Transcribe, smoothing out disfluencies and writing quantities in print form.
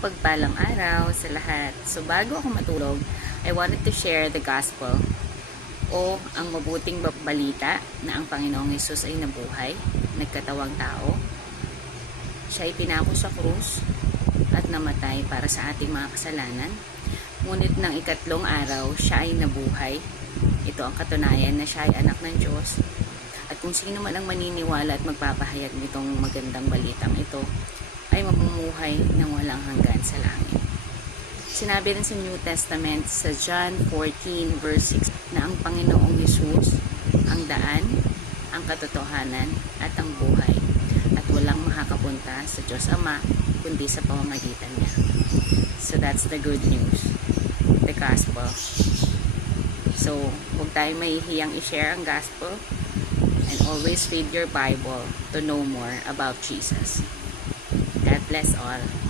Mapagpalang araw sa lahat. So bago ako matulog, I wanted to share the gospel o ang mabuting balita na ang Panginoong Hesus ay nabuhay, nagkatawang tao. Siya ay pinako sa krus at namatay para sa ating mga kasalanan. Ngunit ng ikatlong araw, siya ay nabuhay. Ito ang katunayan na siya ay anak ng Diyos. At kung sino man ang maniniwala at magpapahayag nitong magandang balitang ito, ay mamumuhay ng walang hanggan sa langit. Sinabi rin sa New Testament sa John 14 verse 6 na ang Panginoong Hesus ang daan, ang katotohanan at ang buhay, at walang makakapunta sa Diyos Ama kundi sa pamamagitan niya. So that's the good news, the gospel. So huwag tayong mahihiyang i-share ang gospel, and always read your Bible to know more about Jesus. God bless all.